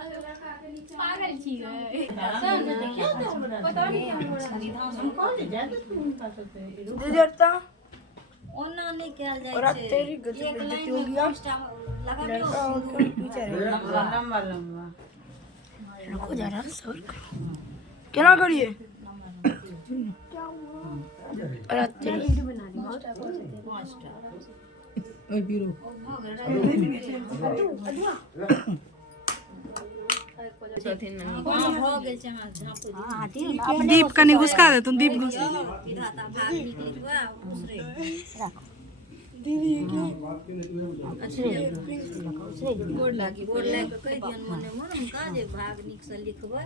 पागल छी गए ओना नहीं किया जाए छे एक लाइन में लगा लंबा लंबा रुको जरा सर क्या करिए दीप कनी घुसका दे तुम दीप घुस गोड़ लागी कह दियन मने मोर हम का जे भाग निक से लिखबै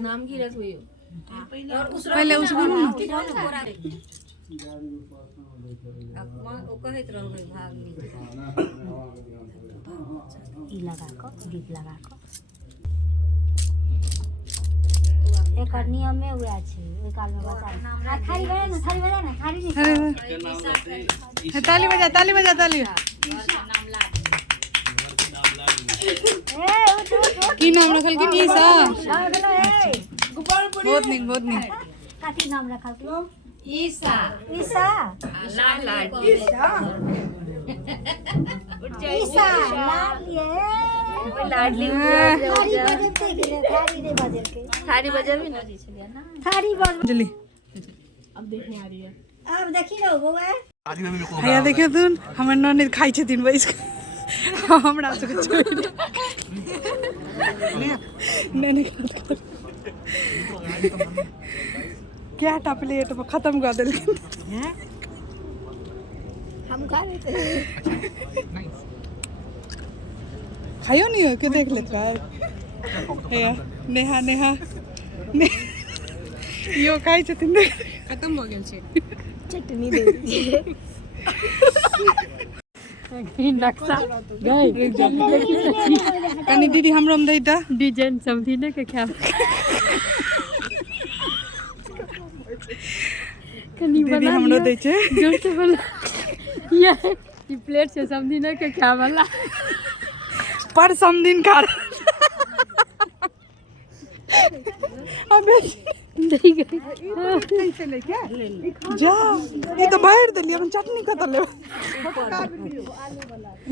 नाम की रख हुई और पहले उसको ना ओ कहत रहबै भाग निक ई लगा को दीप लगा को एक नियम में हुआ छे ओई काल में बता थारी बजा ना थारी ताली बजा ताली बजा ताली नाम ला की नाम रखल की ईसा बहुत नीक काकी नाम रखल तू ईसा ईसा ईसा लाडली थारी बजाबी ना थारी जल्दी अब देखने आ रही है अब देखी लो बउआ हैया देखियो तुन हमर ननद खाइ छथिन बैस के हमरा सबके छोड़ नहीं क्या टा प्लेट में खत्म कर देलखिन हम खा रहे थे खाइयो नहीं हो क्यों देख लेते हैया नेहा यो खाइ छथिन खत्म हो गेल छै चटनी दे दीजिए नक्शा गई कनी दीदी हमरो में दैता डिजाइन समझी ने के क्या कनी दीदी बना हमरो दै छै जोर से बोला ये प्लेट से समझी ने के क्या वाला पर समदिन खा अबे नहीं गई जा ये तो बाहर देलिए हम चटनी कत ले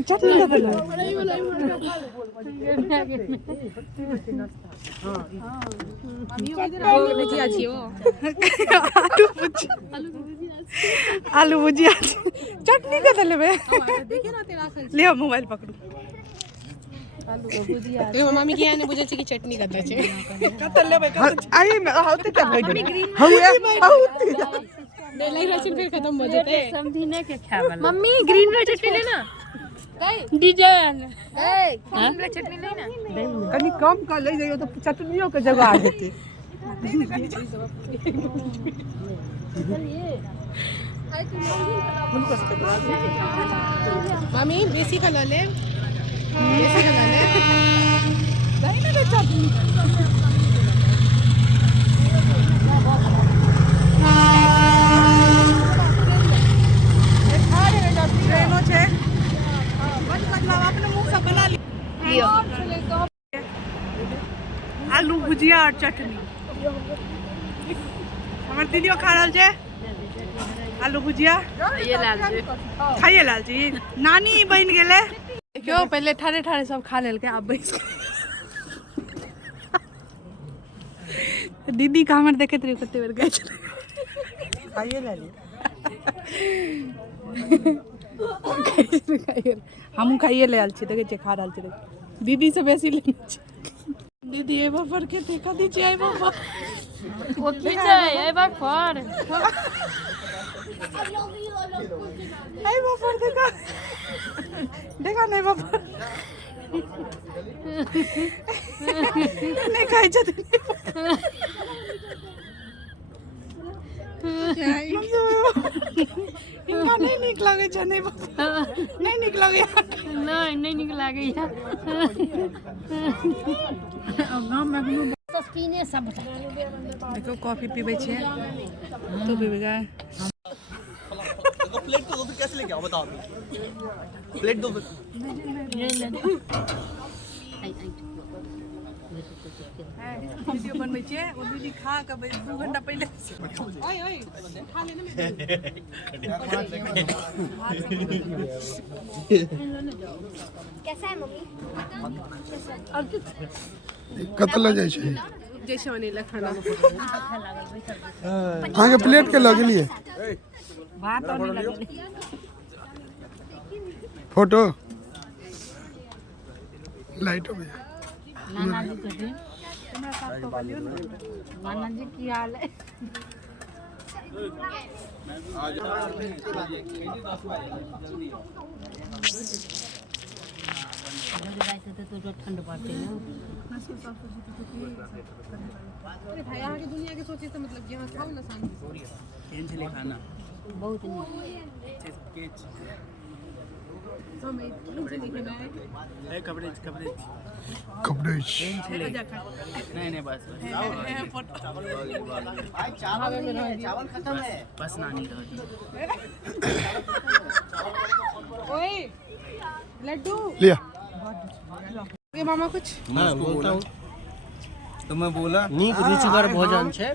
चटनी कत ले आलू भुजिया चटनी कत लेबे ले मोबाइल पकड़ू एगो मम्मी के ने बुझे छै कि चटनी कता छै कत लेबे आई में होते क्या भाई नहीं लग रहा है फिर खत्म हो जाते समझी ने के खाए वाला मम्मी ग्रीन वाला चटनी लेना डिजाइन ग्रीन वाला चटनी लेना कनी कम कर ले जाइयो तो चटनियों के जगह आ जेते मम्मी बेसी खा ले बेसी खा ले नहीं ना चटनी ट्रेनो छे मतलब अपने मुंह से बना लियो आलू भुजिया और चटनी हमर दीदियो खा रहल छै आलू भुजिया ये लाल जी खाइए लाल जी नानी बन गेले देखियो पहले ठाड़े ठाड़े सब खा लेलके अब बैस दीदी का हमर देखैत रहियो कते बेर गए छले खाइए ले हम खाइए ले आल छी देखे छी खा रहल छी दीदी से बेसी लेने छी दीदी ए बापर के देखा दी छी ए बापर ओ की छै ए बाक पर ए बापर देखा नहीं बापर नहीं खाई छथिन इनका नहीं निक लगे छै नहीं बाबा नहीं निक लगे नहीं निक लागे अब गांव में कोनो तो पीने सब देखो कॉफी पीबे छै तो पीबेगा प्लेट तो दो कैसे लेके आओ बताओ प्लेट दो वीडियो बनबै छियै ओ दीदी खा के 2 घंटा पहले ओए ओए खा लेना कैसा है मम्मी? कतल जाइ छै जैसे बनेला खाना अहाँके प्लेट के लग लिए भात और नहीं लगे फोटो लाइट हो गया नाना जी को दी नाना जी की हाल है तो ठंड पड़ती है अरे भाई यहाँ की दुनिया के सोचे तो मतलब यहाँ खाओ ना शांति से खाना बहुत नहीं कपड़े कपड़े नहीं बस बस नानी ओए लड्डू लिया ये मामा कुछ बोलता हूँ तो मैं बोला नीक रुचिकर भोजन छै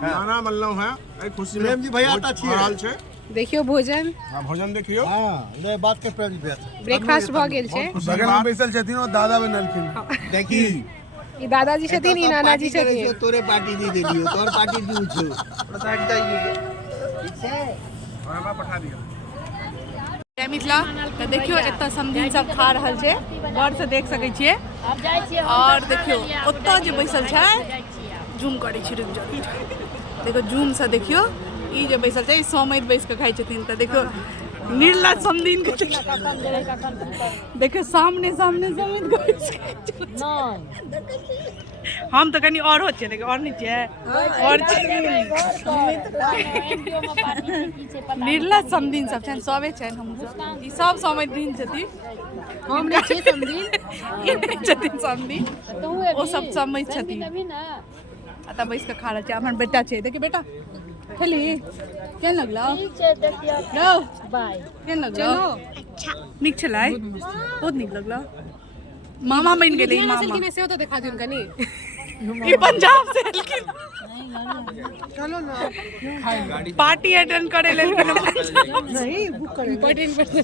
खाना बनलो है ए खुशी प्रेम जी भैया आता छियै हाल छै देखियो भोजन हां भोजन देखियो हां ले बात के प्रेम जी ब्रेकफास्ट भ गेल छै बगल में बैसल छथिन ओ दादा बनलखिन देखी ई दादाजी छथिन ई नानाजी छथिन तोरे पार्टी नहीं देलियो तोर पार्टी दू छौ प्रसाद चाहिए ठीक छै हमरा पठा दियो जय मिथिला तऽ देखियो एतऽ समधिन सब खा रहल छै गौर से देख सकै छियै और देखियो ओतऽ जे बैसल छै जूम करै छी रुक जाउ देखो जूम से देखियो ई जे बैसल छै ई समैत बैस के खाइ छथिन तऽ देखियो निर्लज समधिन के देखियो सामने सामने समैत बैस हम तो कनी और होछे लेकिन और नहीं छै और निर्लज समधिन सब छन सबे छन हम ई सब समैत दिन छथिन हम नहीं छै समधिन ई नहीं छथिन समधिन ओ सब समैत छथिन आता बैस के खा रहल छै हमर बेटा छै देखिए बेटा खेली केहन लगलो लो बाय केहन लगलो अच्छा नीक छलै बहुत नीक लगलो मामा बन गेलै मामा से हो तो दिखा दियो कनी ई पंजाब से चलो ना पार्टी अटेंड करे लेल नहीं बुक करे 14%